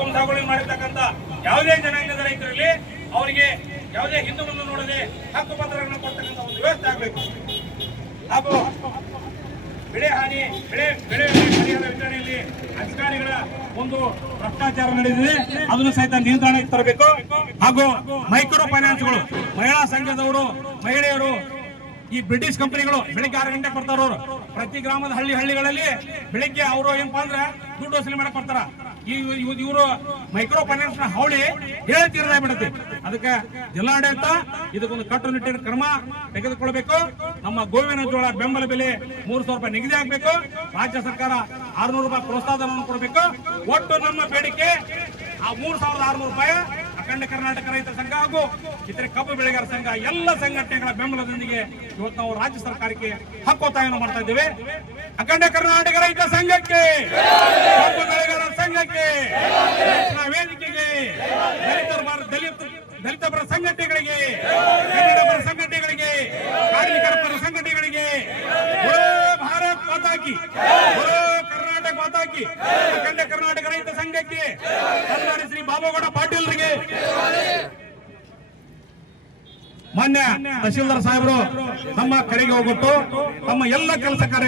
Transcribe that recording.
ಕೊಂಸಾಗುಳಿ ಮಾಡಿರ್ತಕ್ಕಂಥ ಯಾವುದೇ ಜನಾಂಗದ ರೈತರಲ್ಲಿ ಅವರಿಗೆ ಯಾವುದೇ ಹಿಂದುವನ್ನು ನೋಡದೆ ಹಕ್ಕು ಪತ್ರಗಳನ್ನು ಕೊಡ್ತಕ್ಕಂಥ ಒಂದು ವ್ಯವಸ್ಥೆ ಆಗಬೇಕು. ಹಾಗೂ ಬೆಳೆ ಪರಿಹಾರ ವಿತರಣೆಯಲ್ಲಿ ಅಧಿಕಾರಿಗಳ ಒಂದು ಭ್ರಷ್ಟಾಚಾರ ನಡೆದಿದೆ, ಅದನ್ನು ಸಹಿತ ನಿಯಂತ್ರಣಕ್ಕೆ ತರಬೇಕು. ಹಾಗೂ ಮೈಕ್ರೋ ಫೈನಾನ್ಸ್ಗಳು, ಮಹಿಳಾ ಸಂಘದವರು, ಮಹಿಳೆಯರು, ಈ ಬ್ರಿಟಿಷ್ ಕಂಪನಿಗಳು ಬೆಳಿಗ್ಗೆ 6 ಗಂಟೆಗೆ ಬರ್ತಾರ. ಅವರು ಪ್ರತಿ ಗ್ರಾಮದ ಹಳ್ಳಿಗಳಲ್ಲಿ ಬೆಳಿಗ್ಗೆ ಅವರು ಏನಪ್ಪಾ ಅಂದ್ರೆ ದುಡ್ಡು ವಸೂಲಿ ಮಾಡಕ್ ಬರ್ತಾರ. ಇವರು ಮೈಕ್ರೋ ಫೈನಾನ್ಸ್ ನ ಹಾವಳಿ ಹೇಳ್ತಿರಬಿಡುತ್ತೆ. ಅದಕ್ಕೆ ಜಿಲ್ಲಾಡಳಿತ ಇದಕ್ಕೊಂದು ಕಟ್ಟುನಿಟ್ಟಿನ ಕ್ರಮ ತೆಗೆದುಕೊಳ್ಬೇಕು. ನಮ್ಮ ಗೋವಿನ ಜೋಳ ಬೆಂಬಲ ಬೆಲೆ 3,000 ರೂಪಾಯಿ ನಿಗದಿ ಆಗಬೇಕು. ರಾಜ್ಯ ಸರ್ಕಾರ 600 ರೂಪಾಯಿ ಪ್ರೋತ್ಸಾಹಧನವನ್ನು ಕೊಡಬೇಕು. ಒಟ್ಟು ನಮ್ಮ ಬೇಡಿಕೆ ಆ 3,600 ರೂಪಾಯಿ ಅಖಂಡ ಕರ್ನಾಟಕ ರೈತ ಸಂಘ ಹಾಗೂ ಇತರೆ ಕಬ್ಬು ಬೆಳೆಗಾರ ಸಂಘ ಎಲ್ಲ ಸಂಘಟನೆಗಳ ಬೆಂಬಲದೊಂದಿಗೆ ಇವತ್ತು ನಾವು ರಾಜ್ಯ ಸರ್ಕಾರಕ್ಕೆ ಹಕ್ಕೊತ್ತಾಯವನ್ನು ಮಾಡ್ತಾ ಇದ್ದೇವೆ. ಅಖಂಡ ಕರ್ನಾಟಕ ರೈತ ಸಂಘಕ್ಕೆ, ಕಬ್ಬು ಬೆಳೆಗಾರರ ಸಂಘಕ್ಕೆ, ವೇದಿಕೆಗೆ, ದಲಿತ ಪರ ಸಂಘಟನೆಗಳಿಗೆ, ಕನ್ನಡ ಪರ ಸಂಘಟನೆಗಳಿಗೆ, ಕಾರ್ಮಿಕರ ಪರ ಸಂಘಟನೆಗಳಿಗೆ, ಭಾರತ್ ಮಾತಾಕಿ, ಕರ್ನಾಟಕ ಮಾತಾಕಿ, ಅಖಂಡ ಕರ್ನಾಟಕ ರೈತ ಸಂಘಕ್ಕೆ, ಸನ್ಮಾನ್ಯ ಶ್ರೀ ಬಾಬುಗೌಡ ಪಾಟೀಲ್ರಿಗೆ, ಮಾನ್ಯ ತಹಶೀಲ್ದಾರ್ ಸಾಹೇಬರು ತಮ್ಮ ಕಡೆಗೆ ಹೋಗ್ಬಿಟ್ಟು ತಮ್ಮ ಎಲ್ಲ ಕೆಲಸ ಕಾರ್ಯ